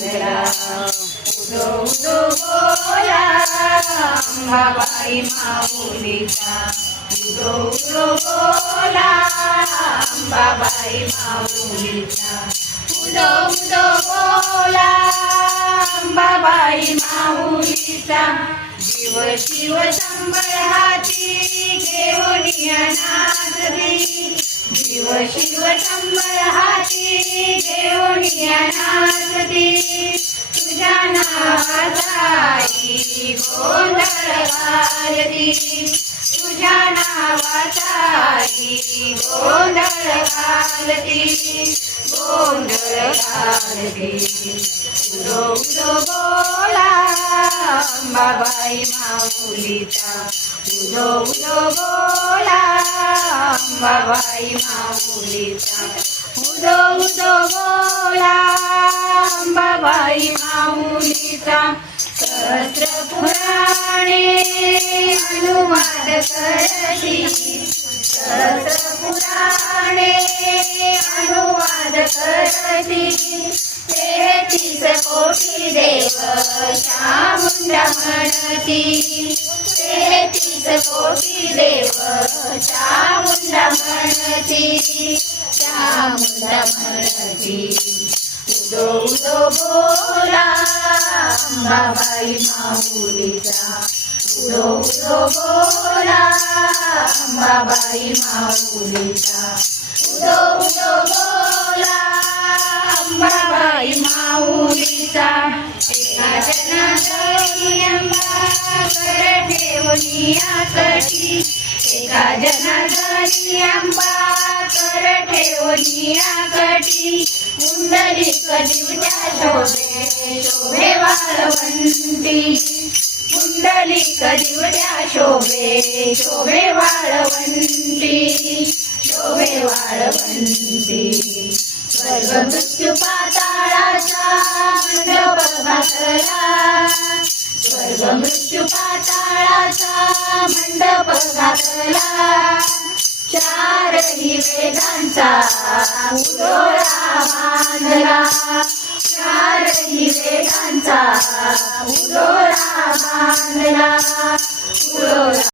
बांधला उदो उदो बोला अंबाबाई माऊलीचा उदो उदो बोला अंबाबाई माऊलीचा उदो उदो बोला अंबाबाई माऊलीचा जीव शिव शंभर हाती घेऊन नाचती जीव शिव शंभर हाती घेऊन नाचती तुझ्या नावाचा आई गोंधळ घालती तुझ्या नावाचा आई गोंधळ घालती गोंधळ घालती उदो उदो बोला अंबाबाई माऊलीचा उदो उदो बोला अंबाबाई माऊलीचा उदो उदो बोला अंबाबाई माऊलीचा सहस्र पुराणे अनुवाद करती सहस्र पुराणे अनुवाद करती 33 कोटी देव चामुंडा म्हणती 33 कोटी देव चामुंडा म्हणती चामुंडा म्हणती उदो उदो बोला अंबाबाई माऊलीचा उदो उदो बोला अंबाबाई माऊलीचा उदो उदो बोला अंबाबाई माऊलीचा एका जनाची अंबा कर ठेवणी आकटी एका जनाची अंबा कर ठेवणी आकटी पुंडलिक दिवट्या शोभे शोभे वाळवंती पुंडलिक दिवट्या शोभे शोभे वाळवंती शोभे वाळवंती स्वर्ग मृत्यू पाताळाचा मंडप घातला स्वर्ग मृत्यू पाताळाचा मंडप घातला चारही वेदांचा उडोरा बांधला चारही वेदांचा उडोरा बांधला उडोरा